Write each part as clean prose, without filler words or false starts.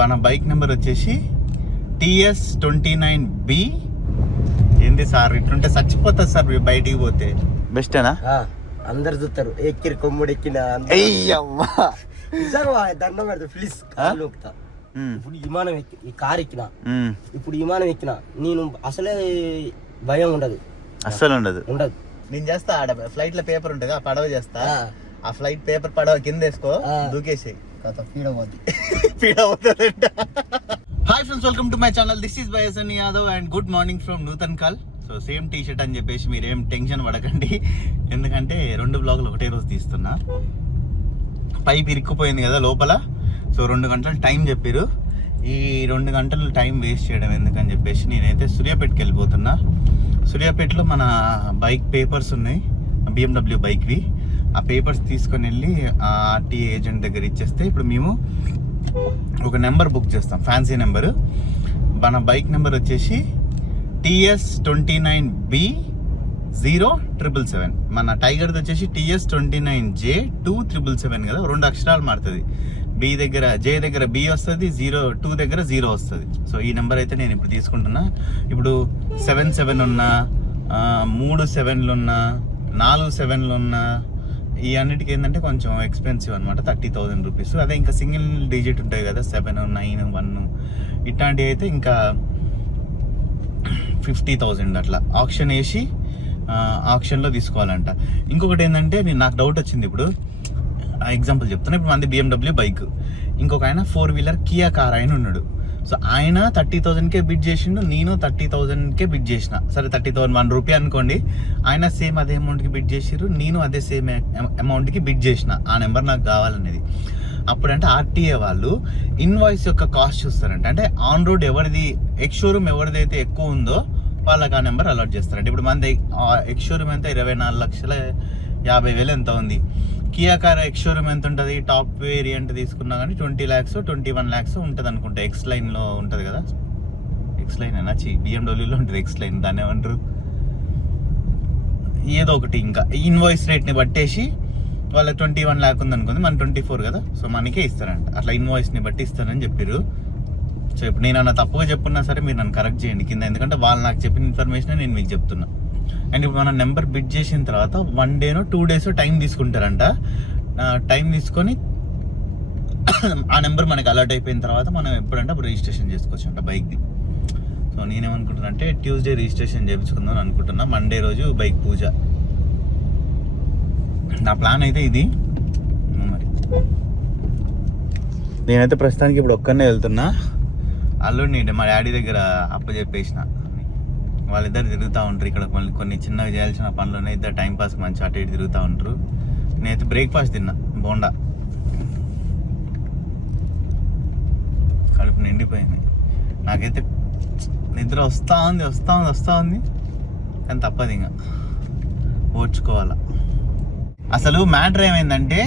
మన bike number వచ్చేసి TS29B. ఏంటి సార్ ఇట్లుంటే చచ్చిపోతుంది సార్ బయటికి పోతే. బెస్టేనా? అందరు చూస్తారు ఎక్కిరి కొమ్ముడు ఎక్కిన దండం పెడతా ప్లీజ్. ఇప్పుడు విమానం ఈ కార్ ఎక్కిన, ఇప్పుడు విమానం ఎక్కిన నేను అసలే భయం ఉండదు, అస్సలు ఉండదు. ఉండదు. నేను చేస్తా ఆడ ఫ్లైట్ లో పేపర్ ఉంటుంది ఆ పడవ చేస్తా, ఆ ఫ్లైట్ పేపర్ పడవ కింద వేసుకో దూకేసి hi friends, welcome to my channel. This is Bison Yadav and good morning from Nuthankal. So same T shirt అని చెప్పేసి మీరేం టెన్షన్ పడకండి, ఎందుకంటే 2 బ్లాగులు ఒకటే రోజు తీస్తున్నా. పైప్ ఇరుక్కుపోయింది కదా లోపల, సో 2 గంటలు టైం చెప్పారు. ఈ 2 గంటలు టైం వేస్ట్ చేయడం ఎందుకని చెప్పేసి నేనైతే సూర్యాపేటకి వెళ్ళిపోతున్నా. సూర్యాపేటలో మన బైక్ పేపర్స్ ఉన్నాయి, BMW బైక్వి. ఆ పేపర్స్ తీసుకొని వెళ్ళి ఆర్టీఏ ఏజెంట్ దగ్గర ఇచ్చేస్తే ఇప్పుడు మేము ఒక నెంబర్ బుక్ చేస్తాం, ఫ్యాన్సీ నెంబరు. మన బైక్ నెంబర్ వచ్చేసి TS29B 0777. మన టైగర్ది వచ్చేసి TS29J2777 కదా, 2 అక్షరాలు మారుతుంది. B దగ్గర J దగ్గర B వస్తుంది, 02 దగ్గర 0 వస్తుంది. సో ఈ నెంబర్ అయితే నేను ఇప్పుడు తీసుకుంటున్నా. ఇప్పుడు 77 ఉన్నా, 3 7లు ఉన్నా, 4 7లు ఉన్నా, ఈ అన్నిటికీ ఏంటంటే కొంచెం ఎక్స్పెన్సివ్ అనమాట, 30,000 రూపీస్. అదే ఇంకా సింగిల్ డిజిట్ ఉంటాయి కదా, 7 9 1 ఇట్లాంటివి అయితే ఇంకా 50,000 అట్లా ఆప్షన్ వేసి ఆప్షన్లో తీసుకోవాలంట. ఇంకొకటి ఏంటంటే నాకు డౌట్ వచ్చింది. ఇప్పుడు ఎగ్జాంపుల్ చెప్తాను. ఇప్పుడు మనది BMW బైక్, ఇంకొక ఆయన 4-వీలర్ కియా కార్ ఆయన ఉన్నాడు. సో ఆయన 30,000కే బిడ్ చేసిండు, నేను 30,000కే బిడ్ చేసిన. సరే 30,000 1 రూపీ అనుకోండి. ఆయన సేమ్ అదే అమౌంట్కి బిడ్ చేసిర్రు, నేను అదే సేమ్ అమౌంట్కి బిడ్ చేసిన. ఆ నెంబర్ నాకు కావాలనేది. అప్పుడంటే ఆర్టీఏ వాళ్ళు ఇన్వాయిస్ యొక్క కాస్ట్ చూస్తారంట. అంటే ఆన్ రోడ్ ఎవరిది ఎక్స్ షోరూమ్ ఎవరిదైతే ఎక్కువ ఉందో వాళ్ళకి ఆ నెంబర్ అలాట్ చేస్తారంట. ఇప్పుడు మనది ఎక్స్ షోరూమ్ ఎంత 24,50,000 ఎంత ఉంది. కియా కార్ ఎక్స్ షోరూమ్ ఎంత ఉంటుంది, టాప్ వేరియంట్ తీసుకున్నా కానీ 20 lakhs 21 lakhs ఉంటుంది అనుకుంటా. ఎక్స్ లైన్లో ఉంటుంది కదా, ఎక్స్ లైన్ అయినా BMWలో ఉంటుంది ఎక్స్ లైన్, దాన్ని ఏమంటారు ఏదో ఒకటి. ఇంకా ఇన్వాయిస్ రేట్ని బట్టేసి వాళ్ళ 21 lakh ఉంది అనుకుంది, మన 24 కదా, సో మనకే ఇస్తారంట. అట్లా ఇన్వాయిస్ని బట్టి ఇస్తారని చెప్పారు. సో ఇప్పుడు నేను అన్న తప్పుగా చెప్పున్నా సరే మీరు నన్ను కరెక్ట్ చేయండి కింద, ఎందుకంటే వాళ్ళు నాకు చెప్పిన ఇన్ఫర్మేషన్ నేను మీకు చెప్తున్నా. అండ్ ఇప్పుడు మనం నెంబర్ బిడ్ చేసిన తర్వాత 1 day 2 days టైం తీసుకుంటారంట. టైం తీసుకొని ఆ నెంబర్ మనకి అలర్ట్ అయిపోయిన తర్వాత మనం ఎప్పుడంటే అప్పుడు రిజిస్ట్రేషన్ చేసుకోవచ్చు అంట బైక్ది. సో నేనేమనుకుంటున్నా అంటే ట్యూస్డే రిజిస్ట్రేషన్ చేయించుకుందాం అనుకుంటున్నా. మండే రోజు బైక్ పూజ. నా ప్లాన్ అయితే ఇది. మరి నేనైతే ప్రస్తుతానికి ఇప్పుడు ఒక్కనే వెళ్తున్నా. అల్లుడిని మా డాడీ దగ్గర అప్పచెప్పేసిన. వాళ్ళిద్దరు తిరుగుతూ ఉంటారు ఇక్కడ. కొన్ని చిన్నగా చేయాల్సిన పనులు ఉన్నాయి, ఇద్దరు టైంపాస్ మంచి అటు ఇటు తిరుగుతూ ఉంటారు. నేనైతే బ్రేక్ఫాస్ట్ తిన్నా, బోండా. కడుపు నిండిపోయింది. నాకైతే నిద్ర వస్తూ ఉంది కానీ తప్పదు, ఇంకా ఓర్చుకోవాలా. అసలు మ్యాటర్ ఏమైందంటే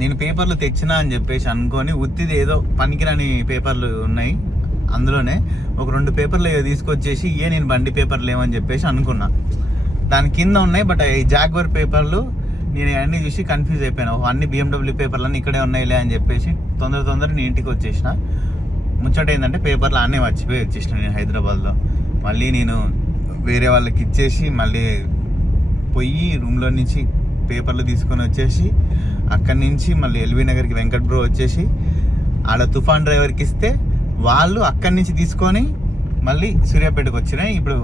నేను పేపర్లు తెచ్చినా అని చెప్పేసి అనుకొని ఉత్తిది ఏదో పనికిరాని పేపర్లు ఉన్నాయి అందులోనే ఒక 2 పేపర్లు తీసుకొచ్చేసి నేను బండి పేపర్లు ఏమని చెప్పేసి అనుకున్నా. దాని కింద ఉన్నాయి, బట్ ఈ జాగ్వర్ పేపర్లు నేను అన్నీ చూసి కన్ఫ్యూజ్ అయిపోయాను. అన్ని BMW పేపర్లన్నీ ఇక్కడే ఉన్నాయిలే అని చెప్పేసి తొందర నేను ఇంటికి వచ్చేసిన. ముచ్చట ఏంటంటే పేపర్లు అన్నీ వచ్చేసిన నేను హైదరాబాద్లో. మళ్ళీ నేను వేరే వాళ్ళకి ఇచ్చేసి మళ్ళీ పోయి రూమ్లో నుంచి పేపర్లు తీసుకొని వచ్చేసి అక్కడి నుంచి మళ్ళీ ఎల్బీ నగర్కి వెంకట్ బ్రో వచ్చేసి ఆడ తుఫాన్ డ్రైవర్కి ఇస్తే వాళ్ళు అక్కడి నుంచి తీసుకొని మళ్ళీ సూర్యాపేటకు వచ్చినాయి. ఇప్పుడు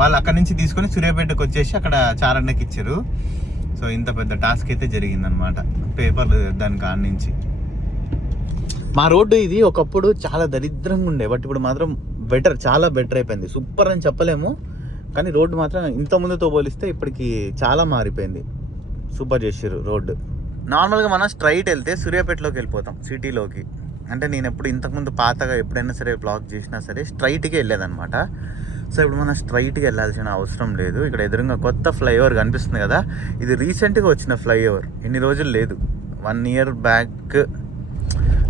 వాళ్ళు అక్కడి నుంచి తీసుకొని సూర్యాపేటకు వచ్చేసి అక్కడ చారన్నకి ఇచ్చారు. సో ఇంత పెద్ద టాస్క్ అయితే జరిగిందనమాట పేపర్లు దాని కాడ నుంచి. మా రోడ్డు ఇది ఒకప్పుడు చాలా దరిద్రంగా ఉండే, బట్ ఇప్పుడు మాత్రం బెటర్, చాలా బెటర్ అయిపోయింది. సూపర్ అని చెప్పలేము కానీ రోడ్డు మాత్రం ఇంత ముందుతో పోలిస్తే ఇప్పటికి చాలా మారిపోయింది. సూపర్ చేసారు రోడ్డు. నార్మల్గా మనం స్ట్రైట్ వెళ్తే సూర్యాపేటలోకి వెళ్ళిపోతాం, సిటీలోకి. అంటే నేను ఎప్పుడు ఇంతకుముందు పాతగా ఎప్పుడైనా సరే బ్లాగ్ చేసినా సరే స్ట్రైట్కి వెళ్ళేదన్నమాట. సో ఇప్పుడు మనం స్ట్రైట్కి వెళ్ళాల్సిన అవసరం లేదు. ఇక్కడ ఎదురుగా కొత్త ఫ్లైఓవర్ కనిపిస్తుంది కదా, ఇది రీసెంట్గా వచ్చిన ఫ్లైఓవర్, ఇన్ని రోజులు లేదు. 1 year బ్యాక్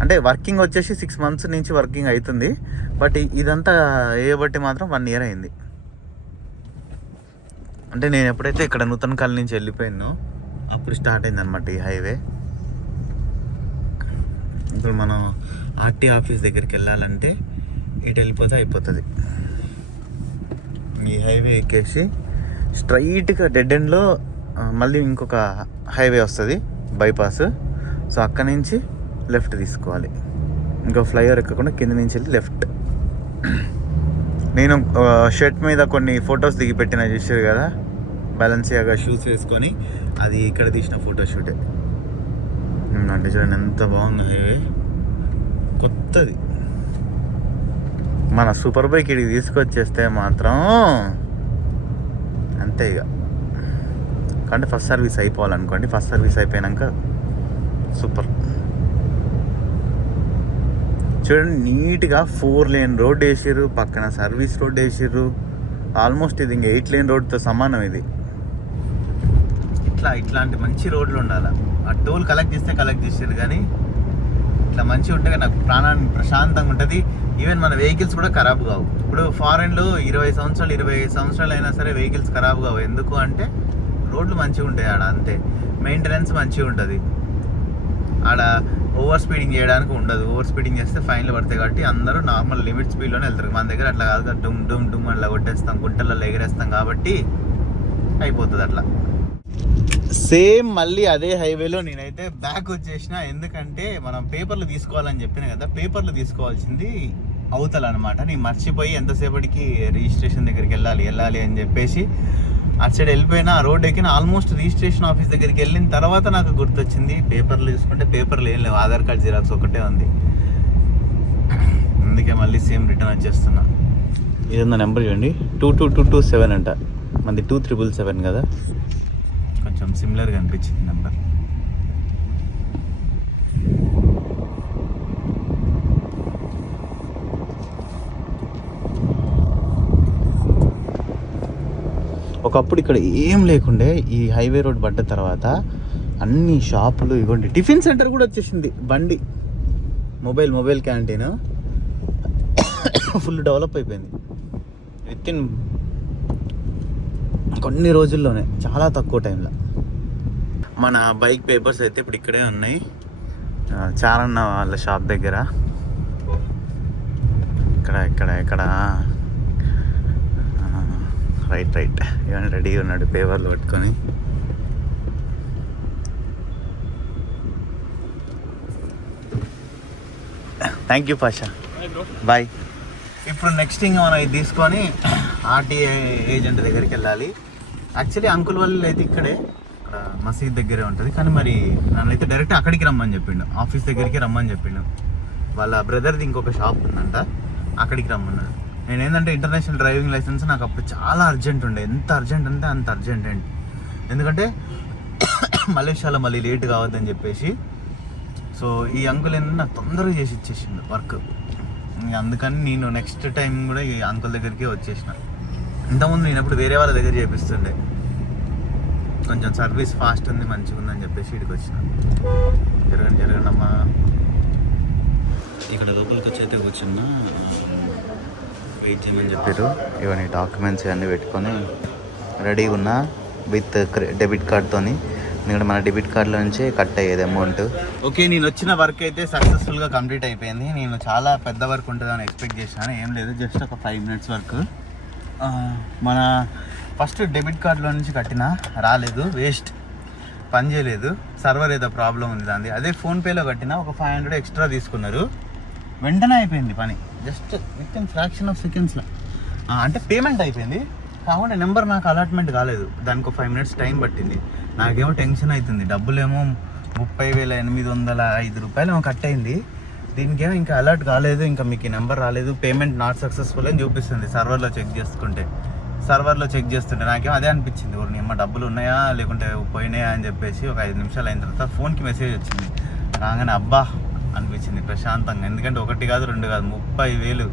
అంటే వర్కింగ్ వచ్చేసి 6 months నుంచి వర్కింగ్ అవుతుంది, బట్ ఇదంతా వేయబట్టి మాత్రం 1 year అయింది. అంటే నేను ఎప్పుడైతే ఇక్కడ నూతన్ కాలనీ నుంచి వెళ్ళిపోయాను అప్పుడు స్టార్ట్ అయింది అనమాట ఈ హైవే. ఇప్పుడు మనం ఆర్టీ ఆఫీస్ దగ్గరికి వెళ్ళాలంటే ఇటు వెళ్ళిపోతే అయిపోతుంది. ఈ హైవే ఎక్కేసి స్ట్రైట్గా డెడ్ ఎండ్లో మళ్ళీ ఇంకొక హైవే వస్తుంది, బైపాస్. సో అక్కడి నుంచి లెఫ్ట్ తీసుకోవాలి. ఇంకో ఫ్లైఓవర్ ఎక్కకుండా కింద నుంచి వెళ్ళి లెఫ్ట్. నేను షర్ట్ మీద కొన్ని ఫొటోస్ దిగి పెట్టిన చూసారు కదా, బ్యాలెన్సియాగా షూస్ వేసుకొని, అది ఇక్కడ తీసిన ఫోటోషూటే. అంటే చూడండి ఎంత బాగుంది హైవే, కొత్తది. మన సూపర్ బైక్ ఇక్కడికి తీసుకొచ్చేస్తే మాత్రం అంతే ఇక. అంటే ఫస్ట్ సర్వీస్ అయిపోవాలనుకోండి, ఫస్ట్ సర్వీస్ అయిపోయాక సూపర్. చూడండి నీట్గా 4 లేన్ రోడ్ వేసారు, పక్కన సర్వీస్ రోడ్ వేసారు. ఆల్మోస్ట్ ఇది ఇంకా 8 లేన్ రోడ్తో సమానం ఇది. ఇట్లాంటి మంచి రోడ్లు ఉండాలి. ఆ టోల్ కలెక్ట్ చేస్తే కలెక్ట్ చేసారు, కానీ ఇట్లా మంచిగా ఉంటే నాకు ప్రాణాన్ని ప్రశాంతంగా ఉంటుంది. ఈవెన్ మన వెహికల్స్ కూడా ఖరాబ్ కావు. ఇప్పుడు ఫారెన్లో 20 సంవత్సరాలు 25 సంవత్సరాలు అయినా సరే వెహికల్స్ ఖరాబ్ కావు. ఎందుకు అంటే రోడ్లు మంచిగా ఉంటాయి ఆడ, అంతే. మెయింటెనెన్స్ మంచిగా ఉంటుంది ఆడ. ఓవర్ స్పీడింగ్ చేయడానికి ఉండదు. ఓవర్ స్పీడింగ్ చేస్తే ఫైన్లు పడతాయి. కాబట్టి అందరూ నార్మల్ లిమిట్ స్పీడ్లోనే వెళ్తారు. మన దగ్గర అట్లా కాదు కదా, డుమ్ డుమ్ డుమ్ అట్లా కొట్టేస్తాం, గుంటలలో ఎగిరేస్తాం, కాబట్టి అయిపోతుంది అట్లా. సేమ్ మళ్ళీ అదే హైవేలో నేనైతే బ్యాక్ వచ్చేసిన. ఎందుకంటే మనం పేపర్లు తీసుకోవాలని చెప్పిన కదా, పేపర్లు తీసుకోవాల్సింది అవతల అనమాట. నేను మర్చిపోయి ఎంతసేపటికి రిజిస్ట్రేషన్ దగ్గరికి వెళ్ళాలి అని చెప్పేసి అటు సైడ్ వెళ్ళిపోయినా, ఆ రోడ్ ఎక్కిన. ఆల్మోస్ట్ రిజిస్ట్రేషన్ ఆఫీస్ దగ్గరికి వెళ్ళిన తర్వాత నాకు గుర్తొచ్చింది, పేపర్లు తీసుకుంటే పేపర్లు ఏం లేవు, ఆధార్ కార్డ్ జిరాక్స్ ఒకటే ఉంది. అందుకే మళ్ళీ సేమ్ రిటర్న్ వచ్చేస్తున్నా. ఇదన్నా నెంబర్ చూడండి, 22227 అంట. మనది 2777 కదా, కొంచెం సిమిలర్గా అనిపించింది నెంబర్. ఒకప్పుడు ఇక్కడ ఏం లేకుండే, ఈ హైవే రోడ్ పడ్డ తర్వాత అన్ని షాపులు, ఇవ్వండి టిఫిన్ సెంటర్ కూడా వచ్చేసింది. బండి మొబైల్ క్యాంటీన్ ఫుల్ డెవలప్ అయిపోయింది విత్ ఇన్ కొన్ని రోజుల్లోనే, చాలా తక్కువ టైంలో. మన బైక్ పేపర్స్ అయితే ఇప్పుడు ఇక్కడే ఉన్నాయి, చాలన్న వాళ్ళ షాప్ దగ్గర. ఇక్కడ రైట్ ఇవన్నీ రెడీగా ఉన్నాడు పేపర్లు పట్టుకొని. Thank you Pasha, bye. ఇప్పుడు నెక్స్ట్ ఇంకా మనం ఇది తీసుకొని ఆర్టీఏ ఏజెంట్ దగ్గరికి వెళ్ళాలి. యాక్చువల్లీ అంకుల్ వాళ్ళు అయితే ఇక్కడే, ఇక్కడ మసీద్ దగ్గరే ఉంటుంది. కానీ మరి నన్ను అయితే డైరెక్ట్ అక్కడికి రమ్మని చెప్పిండు, ఆఫీస్ దగ్గరికి రమ్మని చెప్పిండు. వాళ్ళ బ్రదర్ది ఇంకొక షాప్ ఉందంట, అక్కడికి రమ్మన్నాడు. నేను ఏంటంటే ఇంటర్నేషనల్ డ్రైవింగ్ లైసెన్స్ నాకు అప్పుడు చాలా అర్జెంట్ ఉండే, ఎంత అర్జెంట్ అంటే అంత అర్జెంట్ అండి. ఎందుకంటే మలేషియాలో మళ్ళీ లేట్ కావద్దని చెప్పేసి. సో ఈ అంకుల్ ఏంటంటే నాకు తొందరగా చేసి ఇచ్చేసిండు వర్క్. అందుకని నేను నెక్స్ట్ టైం కూడా ఈ అంకుల్ దగ్గరికి వచ్చేసిన. ఇంతకుముందు నేను ఎప్పుడు వేరే వాళ్ళ దగ్గర చేపిస్తుండే, కొంచెం సర్వీస్ ఫాస్ట్ ఉంది, మంచిగా ఉందని చెప్పేసి ఇక్కడికి వచ్చిన. జరగండి అమ్మా. ఇక్కడ లోపలికి వచ్చి అయితే కూర్చున్నా, వెయిట్ చేయమని చెప్పారు. ఇవన్నీ డాక్యుమెంట్స్ ఇవన్నీ పెట్టుకొని రెడీగా ఉన్నా విత్ డెబిట్ కార్డ్తోని. ఎందుకంటే మన డెబిట్ కార్డులో నుంచి కట్ అయ్యేది అమౌంట్. ఓకే, నేను వచ్చిన వర్క్ అయితే సక్సెస్ఫుల్గా కంప్లీట్ అయిపోయింది. నేను చాలా పెద్ద వర్క్ ఉంటుందని ఎక్స్పెక్ట్ చేశాను, ఏం లేదు, జస్ట్ ఒక 5 minutes వర్క్. మన ఫస్ట్ డెబిట్ కార్డులో నుంచి కట్టినా రాలేదు, వేస్ట్, పని చేయలేదు, సర్వర్ ఏదో ప్రాబ్లం ఉంది దాన్ని. అదే ఫోన్పేలో కట్టినా ఒక 500 ఎక్స్ట్రా తీసుకున్నారు, వెంటనే అయిపోయింది పని, just with in fraction of సెకండ్స్లో. అంటే పేమెంట్ అయిపోయింది, కాకుండా నెంబర్ నాకు అలాట్మెంట్ కాలేదు, దానికి ఒక 5 minutes టైం పట్టింది. నాకేమో టెన్షన్ అవుతుంది, డబ్బులేమో 30,805 రూపాయలు ఏమో కట్ అయింది. దీనికేమో ఇంకా అలర్ట్ కాలేదు, ఇంకా మీకు ఈ నెంబర్ రాలేదు, పేమెంట్ నాట్ సక్సెస్ఫుల్ అని చూపిస్తుంది సర్వర్లో చెక్ చేస్తుంటే. నాకేమో అదే అనిపించింది, నేను డబ్బులు ఉన్నాయా లేకుంటే పోయినాయా అని చెప్పేసి. ఒక 5 నిమిషాలు అయిన తర్వాత ఫోన్కి మెసేజ్ వచ్చింది, రాగానే అబ్బా అనిపించింది ప్రశాంతంగా. ఎందుకంటే 1 కాదు 2 కాదు 30,000.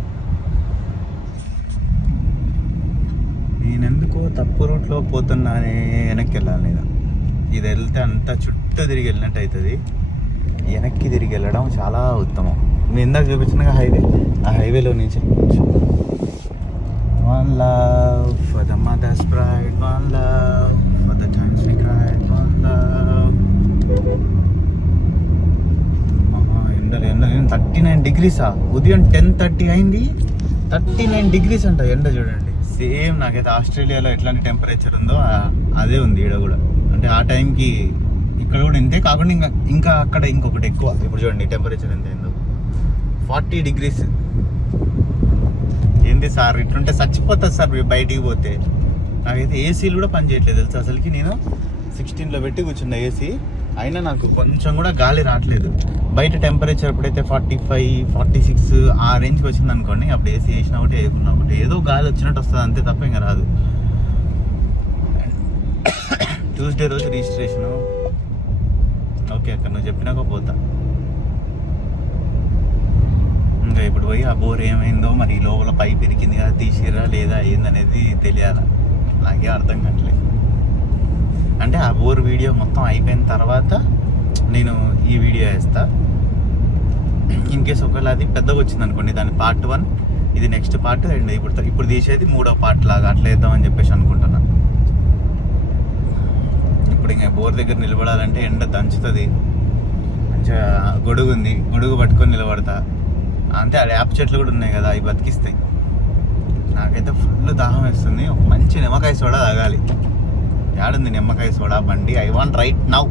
నేనెందుకో తప్పు రూట్లో పోతున్నానే, వెనక్కి వెళ్ళాలి నేను. ఇది వెళ్తే అంతా చుట్టూ తిరిగి వెళ్ళినట్టు అవుతుంది, వెనక్కి తిరిగి వెళ్ళడం చాలా ఉత్తమం. నేను ఇందాక చూపించిన హైవే, ఆ హైవేలో నుంచి One love for the mother's pride, one love for the times we cried, one love. ఎండ ఎండ 39 డిగ్రీసా? ఉదయం 10:30 అయింది, 39 డిగ్రీస్ అంట ఎండ. చూడండి, సేమ్ నాకైతే ఆస్ట్రేలియాలో ఎట్లాంటి టెంపరేచర్ ఉందో అదే ఉంది ఈడ కూడా. అంటే ఆ టైంకి ఇక్కడ కూడా ఇంతే, కాకుండా ఇంకా అక్కడ ఇంకొకటి ఎక్కువ. ఇప్పుడు చూడండి టెంపరేచర్ ఎంత అయిందో, 40 డిగ్రీస్. ఏంటి సార్ ఇట్లుంటే చచ్చిపోతుంది సార్ బయటికి పోతే. నాకైతే ఏసీలు కూడా పని చేయట్లేదు తెలుసు. అసలుకి నేను 16లో పెట్టి కూర్చున్న ఏసీ, అయినా నాకు కొంచెం కూడా గాలి రావట్లేదు. బయట టెంపరేచర్ ఎప్పుడైతే 45, 46 ఆ రేంజ్కి వచ్చింది అనుకోండి, అప్పుడు ఏసీ వేసినా ఒకటి వేయకున్నా ఒకటి, ఏదో గాలి వచ్చినట్టు వస్తుంది అంతే తప్ప ఇంకా రాదు. ట్యూస్డే రోజు రిజిస్ట్రేషను. ఓకే అక్కడ నువ్వు చెప్పినాక పోతా. ఇంకా ఇప్పుడు పోయి ఆ బోర్ ఏమైందో మరి, ఈ లోపల పైప్ ఇరికింది కదా, తీసిరా లేదా ఏందనేది తెలియాలి. నాకే అర్థం కావట్లేదు. అంటే ఆ బోర్ వీడియో మొత్తం అయిపోయిన తర్వాత నేను ఈ వీడియో వేస్తా. ఇన్ కేస్ ఒకవేళ అది పెద్దగా వచ్చింది అనుకోండి, దాని పార్ట్ 1, ఇది నెక్స్ట్ పార్ట్, అండ్ ఇప్పుడు తీసేది 3వ పార్ట్ లాగా అట్లా వేద్దామని చెప్పేసి అనుకుంటున్నా. ఇప్పుడు ఇంకా బోర్ దగ్గర నిలబడాలంటే ఎండ దంచుతుంది. మంచిగా గొడుగు ఉంది, గొడుగు పట్టుకొని నిలబడతా. అంతే, ఆ వేప చెట్లు కూడా ఉన్నాయి కదా, అవి బతికిస్తాయి. నాకైతే ఫుల్ దాహం వేస్తుంది. ఒక మంచి నిమ్మకాయ సోడా తాగాలి. ఏడుంది నిమ్మకాయ సోడా బండి? I want right now.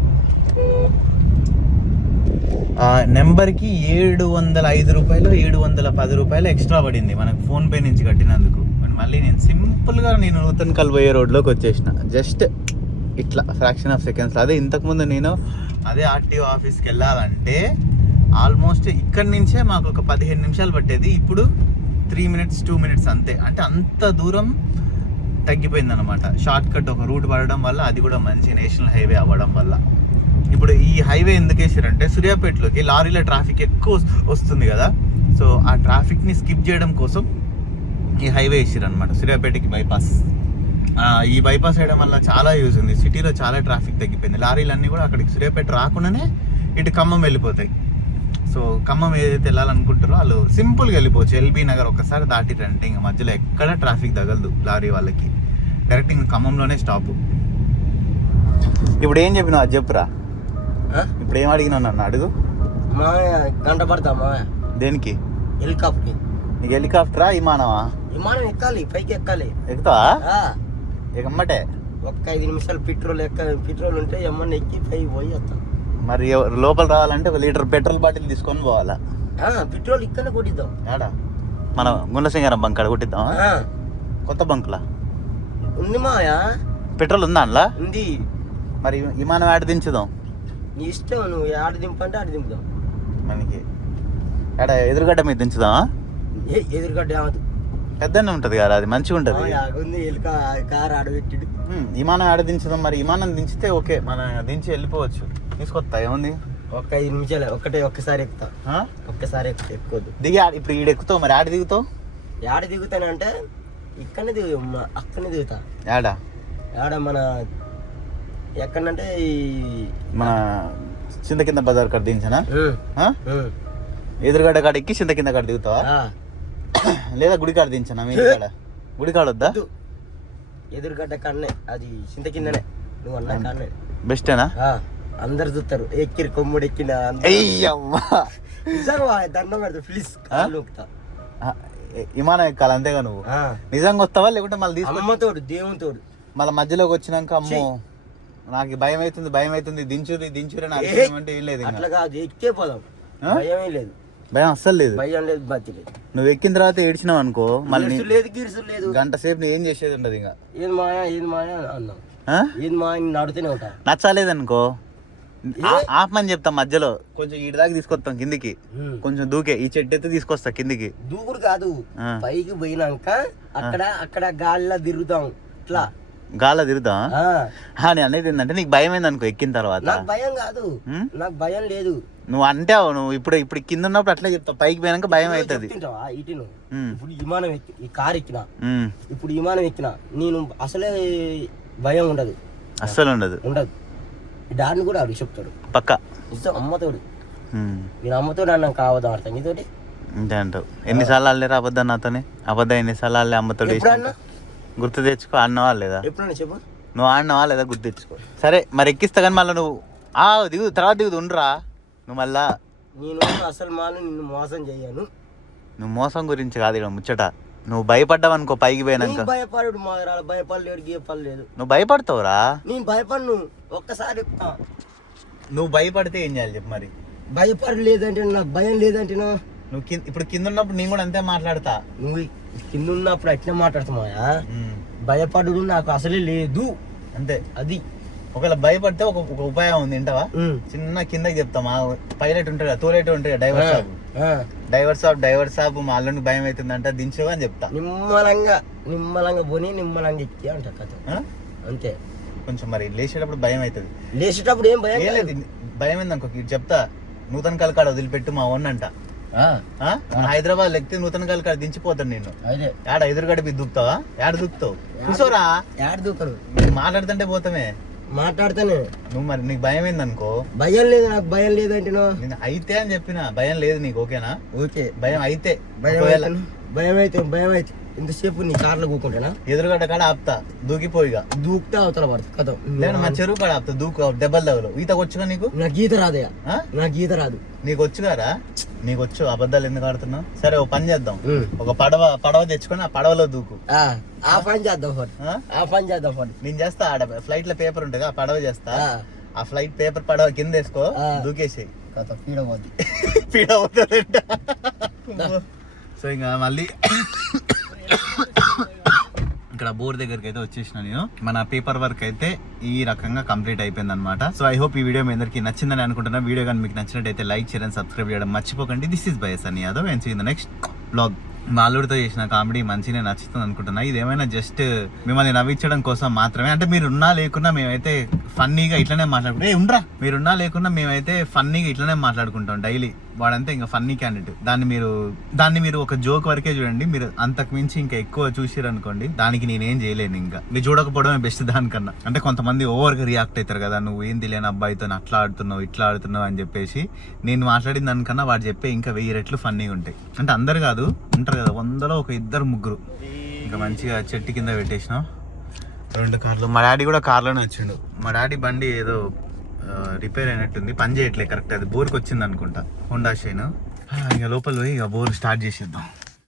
నెంబర్కి 705 రూపాయలు 710 రూపాయలు ఎక్స్ట్రా పడింది మనకు ఫోన్పే నుంచి కట్టినందుకు. మళ్ళీ నేను సింపుల్గా నూతన్ కల్ పోయే రోడ్లోకి వచ్చేసిన. జస్ట్ ఇట్లా ఫ్రాక్షన్ ఆఫ్ సెకండ్స్. అదే ఇంతకుముందు నేను అదే ఆర్టీఓ ఆఫీస్కి వెళ్ళాలంటే ఆల్మోస్ట్ ఇక్కడి నుంచే మాకు ఒక 15 నిమిషాలు పట్టేది. ఇప్పుడు 3 minutes 2 minutes అంతే. అంటే అంత దూరం తగ్గిపోయింది అనమాట. షార్ట్ కట్ ఒక రూట్ పడడం వల్ల, అది కూడా మంచి నేషనల్ హైవే అవ్వడం వల్ల. ఇప్పుడు ఈ హైవే ఎందుకు వేసారంటే, సూర్యాపేటలోకి లారీల ట్రాఫిక్ ఎక్కువ వస్తుంది కదా, సో ఆ ట్రాఫిక్ని స్కిప్ చేయడం కోసం ఈ హైవే వేసారు అనమాట. సూర్యాపేటకి బైపాస్. ఈ బైపాస్ వేయడం వల్ల చాలా యూజ్ ఉంది. సిటీలో చాలా ట్రాఫిక్ తగ్గిపోయింది. లారీలన్నీ కూడా అక్కడికి సూర్యాపేట రాకుండానే ఇటు ఖమ్మం వెళ్ళిపోతాయి. సో ఖమ్మం ఏదైతే వెళ్ళాలనుకుంటారో వాళ్ళు సింపుల్గా వెళ్ళిపోవచ్చు. ఎల్బీ నగర్ ఒక్కసారి దాటిరంటే ఇంకా మధ్యలో ఎక్కడ ట్రాఫిక్ తగలదు లారీ వాళ్ళకి. డైరెక్ట్ ఇంకా ఖమ్మంలోనే స్టాప్. ఇప్పుడు ఏం చెప్పినావు అది చెప్పురా. ఇప్పుడు ఏం అడిగినావు నన్ను అడుగు. గంట పడతా దేనికి? హెలికాప్టర్. నీకు హెలికాప్టరా విమానమా? విమానం ఎక్కాలి, పైకి ఎక్కాలి. ఎక్కుతావా? ఎక్కమ్మటే ఒక్క 5 నిమిషాలు పెట్రోల్ ఉంటే ఎమ్మని ఎక్కి పైకి పోయి వస్తాం. మరి లోపల రావాలంటే 1 లీటర్ పెట్రోల్ బాటిల్ తీసుకొని పోవాలా? పెట్రోల్ ఇక్కడ కొట్టిద్దాం. ఆడా మనం గుండసింగారం బంక్ ఆడ కొట్టిద్దాం. కొత్త బంకులా ఉంది మాయా. పెట్రోల్ ఉందా అందులో? ఉంది. మరి విమానం ఆడ దించుదాం. నీ ఇష్టం, నువ్వు ఆడ దింపంటే ఆడ దింపుదాం. మనకి ఆడ ఎదురుగడ్డ మీద దించుదామా? ఎదురుగడ్డ పెద్దనే ఉంటది కదా, అది మంచిగా ఉంటది. కార్ ఆడబెట్టిడు. విమానం ఆడ దించుదాం. మరి విమానం దించితే ఓకే, మనం దించి వెళ్ళిపోవచ్చు. తీసుకొస్తా, ఏముంది? ఒక 5 నిమిషాలు ఒక్కసారి ఎక్కుతా. ఒక్కసారి ఎక్కువద్దు. దిగి ఇప్పుడు ఈడ ఎక్కుతావు. మరి ఆడ దిగుతావు? ఆడ దిగుతానంటే ఇక్కడనే అక్కడనే దిగుతా. ఆడ మన ఎక్కడంటే మన చింత కింద బజార్ కాడ దించనా? ఎదురుగడ్డ కాడ ఎక్కి చింత కింద కాడ దిగుతావా? లేదా గుడికాడ దించనా? మీ కాడ గుడికాడ వద్దా? ఎదురుగడ్డ కాడనే, అది చింత కిందనే. నువ్వు అన్నా కాడనే బెస్టేనా? అందరు చూస్తారు. ఎక్కిరి కొమ్ముడు ఎక్కిన దండం పెడతా. ప్లీజ్ విమానం ఎక్కాలి అంతేగా? నువ్వు నిజంగా వస్తావా లేకుంటే మళ్ళీ అమ్మతోడు దేవునితోడు మళ్ళీ మధ్యలోకి వచ్చినాక అమ్మో నాకు భయం అవుతుంది దించురి అంటే ఏం లేదు. అట్లా కాదు, ఎక్కే పోదాం. భయం లేదు, భయం అస్సలు లేదు. భయం లేదు, బతి లేదు. నువ్వు ఎక్కిన తర్వాత ఏడ్చినావు అనుకో, మళ్ళీ లేదు గిరుసు లేదు. గంట సేపు నువ్వు ఏం చేసేది ఉండదు. ఇంకా ఏది మాయా అన్నాం. ఏది మాయ నడుతూనే ఉంటా. నచ్చలేదనుకో ఆపమని చెప్తాం. మధ్యలో కొంచెం ఈడి దాకా తీసుకొస్తాం కిందికి, కొంచెం దూకే ఈ చెట్టు అయితే తీసుకొస్తా కిందికి. దూకుడు కాదు, పైకి పోయినాక అక్కడ గాలిలో తిరుగుతాం. ఇట్లా గాల్లో తిరుగుతాం. నేను అనేది ఏంటంటే నీకు భయం ఏంది అనుకో ఎక్కిన తర్వాత. నాకు భయం కాదు, నాకు భయం లేదు. నువ్వు అంటావు, నువ్వు ఇప్పుడు కింద ఉన్నప్పుడు అట్లా చెప్తావు, పైకి పోయినాక భయం అవుతుంది. ఇటు ఇప్పుడు విమానం ఈ కార్ ఎక్కినా, ఇప్పుడు విమానం ఎక్కినా నేను అసలే భయం ఉండదు. అస్సలు ఉండదు. దాన్ని కూడా అడిగి చెప్తాడు పక్క. అమ్మతోడు నేను అమ్మతోడు అన్నాం కావద్దాం అర్థం నీతోటి అంతే అంటావు. ఎన్నిసార్లు ఆడలేరు అబద్ధం నాతోనే? అబద్ధం ఎన్నిసార్లు ఆడలే అమ్మతోడు? గుర్తు తెచ్చుకో. ఆడినవా లేదా? ఎప్పుడన్నా చెప్పు. నువ్వు ఆడినవా లేదా గుర్తు తెచ్చుకో. సరే మరి ఎక్కిస్తా కానీ మళ్ళీ నువ్వు దిగుదు తర్వాత దిగుదు ఉండరా. నువ్వు మళ్ళా నేను అసలు మాను నిన్ను మోసం చేయను. నువ్వు మోసం గురించి కాదు ఇక్కడ ముచ్చట. నువ్వు భయపడ్డావు అనుకో పైకి పోయినాక. భయపడు మారాలి, భయపడలేడు గీయపడలేదు. నువ్వు భయపడతావురా. నేను భయపడను. ఒక్కసారి చెప్తా. నువ్వు భయపడితే ఏం చేయాలి చెప్పు మరి. భయపడలేదంటే నాకు భయం లేదంటేనా. నువ్వు ఇప్పుడు కింద ఉన్నప్పుడు నేను కూడా అంతే మాట్లాడతా. నువ్వు కింద ఉన్నప్పుడు అట్లా మాట్లాడుతున్నావా? భయపడు నాకు అసలే లేదు అంతే. అది ఒకవేళ భయపడితే ఒక ఉపాయం ఉంది వింటావా? చిన్న కిందకి చెప్తాం. పైలట్ ఉంటాడు కదా, తోలేట ఉంటాడు, డ్రైవర్ సాబ్ మా అల్లుడికి భయం అవుతుందంట దించు అని చెప్తా. నిమ్మలంగా పోనీ నిమ్మలంగా ఎక్కి అంట కథ అంతే. కొంచెం మరి లేచేటప్పుడు భయం అవుతుంది. లేచేటప్పుడు ఏం భయం లేదు. భయం ఏందనుకో చెప్తా. నూతన కలకాడ వదిలిపెట్టు మా ఓన్నంట. హైదరాబాద్ ఎక్కితే నూతన కలకాడ దించిపోతాను నేను. యాడ ఎదురుగడ మీద దూకుతావా? యాడ దూకుతావు? కూర్చోరా. యాడ దూకరు. మాట్లాడుతుంటే పోతామే. మాట్లాడతానే. నువ్వు మరి నీకు భయం ఏందనుకో. భయం లేదు నాకు. భయం లేదంటే నేను అయితే అని చెప్పిన. భయం లేదు నీకు. ఓకేనా? ఓకే. భయం అయితే భయం అయితే ఇంతసేపు నీ కార్లో కూకుంటానా? ఎదురుగడ్డ కాడ ఆపుతా. దూకిపోయిగా దూకుతా అవతల పడుతుంది కథ. నేను మా చెరువు కాడ ఆపుతా. దూకు దెబ్బలు తగలు. ఈతకు వచ్చుగా నీకు? నాకు ఈత రాదయ్యా. నాకు ఈత రాదు. నీకు వచ్చుగారా? నీకు వచ్చు. అబద్ధాలు ఎందుకు ఆడుతున్నావు? సరే ఓ పని చేద్దాం. ఒక పడవ తెచ్చుకొని ఆ పడవలో దూకు. ఆ పని చేద్దాం. నేను చేస్తా. ఆడ ఫ్లైట్ లో పేపర్ ఉంటుంది, ఆ పడవ చేస్తా. ఆ ఫ్లైట్ పేపర్ పడవ కింద వేసుకో, దూకేసి. పీడవుతుందంట. సో ఇంకా మళ్ళీ ఇక్కడ బోర్ దగ్గరికి అయితే వచ్చేసిన నేను. మన పేపర్ వర్క్ అయితే ఈ రకంగా కంప్లీట్ అయిపోయింది అనమాట. సో ఐ హోప్ ఈ వీడియో మీ అందరికీ నచ్చిందని అనుకుంటున్నా. వీడియో కానీ మీకు నచ్చినట్టయితే లైక్ చేయడం, సబ్స్క్రైబ్ చేయడం మర్చిపోకండి. This is by Sunny Yadav and see in the next blog. మా అల్లుడితో చేసిన కామెడీ మంచిగా నచ్చుతుంది అనుకుంటున్నా. ఇది ఏమైనా జస్ట్ మిమ్మల్ని నవ్వించడం కోసం మాత్రమే. అంటే మీరున్నా లేకున్నా మేమైతే ఫన్నీగా ఇట్లనే మాట్లాడుకుంటాం. మీరున్నా లేకున్నా మేమైతే ఫన్నీగా ఇట్లనే మాట్లాడుకుంటాం డైలీ. వాడంతే ఇంకా ఫన్నీ క్యాండిడేట్. దాన్ని మీరు ఒక జోక్ వరకే చూడండి. మీరు అంతకు మించి ఇంకా ఎక్కువ చూసిరు అనుకోండి, దానికి నేనేం చేయలేను. ఇంకా మీరు చూడకపోవడమే బెస్ట్ దానికన్నా. అంటే కొంతమంది ఓవర్గా రియాక్ట్ అవుతారు కదా, నువ్వు ఏం తెలియని అబ్బాయితో అట్లా ఆడుతున్నావు ఇట్లా ఆడుతున్నావు అని చెప్పేసి. నేను మాట్లాడిన దానికన్నా వాడు చెప్పే ఇంకా 1000 రెట్లు ఫన్నీగా ఉంటాయి. అంటే అందరు కాదు, ఉంటారు కదా 100లో ఒక 2-3. ఇంకా మంచిగా చెట్టు కింద పెట్టేసినాం 2 కార్లు. మా డాడీ కూడా కార్లోనే వచ్చిండు. మా డాడీ బండి ఏదో రిపేర్ అయినట్టుంది, పని చేయట్లేదు కరెక్ట్. అది బోర్కి వచ్చింది అనుకుంటా, హోండా షైన్. ఇక లోపల పోయి ఇక బోర్ స్టార్ట్ చేసేద్దాం.